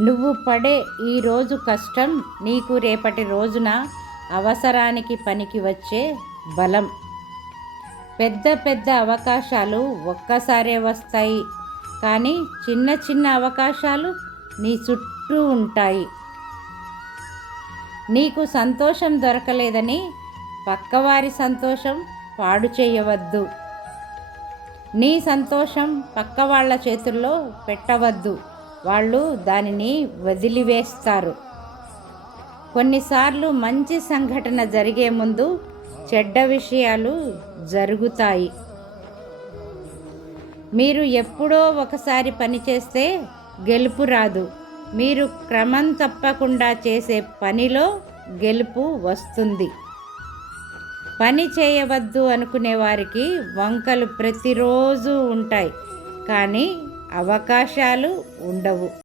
నువ్వు పడే ఈరోజు కష్టం నీకు రేపటి రోజున అవసరానికి పనికి వచ్చే బలం. పెద్ద పెద్ద అవకాశాలు ఒక్కసారే వస్తాయి. కానీ చిన్న చిన్న అవకాశాలు నీ చుట్టూ ఉంటాయి. నీకు సంతోషం దొరకలేదని పక్కవారి సంతోషం పాడు చేయవద్దు. నీ సంతోషం పక్క వాళ్ళ చేతుల్లో పెట్టవద్దు. వాళ్ళు దానిని వదిలివేస్తారు. కొన్నిసార్లు మంచి సంఘటన జరిగే ముందు చెడ్డ విషయాలు జరుగుతాయి. మీరు ఎప్పుడో ఒకసారి పని చేస్తే గెలుపు రాదు. మీరు క్రమం తప్పకుండా చేసే పనిలో గెలుపు వస్తుంది. పని చేయవద్దు అనుకునే వారికి వంకలు ప్రతిరోజు ఉంటాయి. కానీ అవకాశాలు ఉండవు.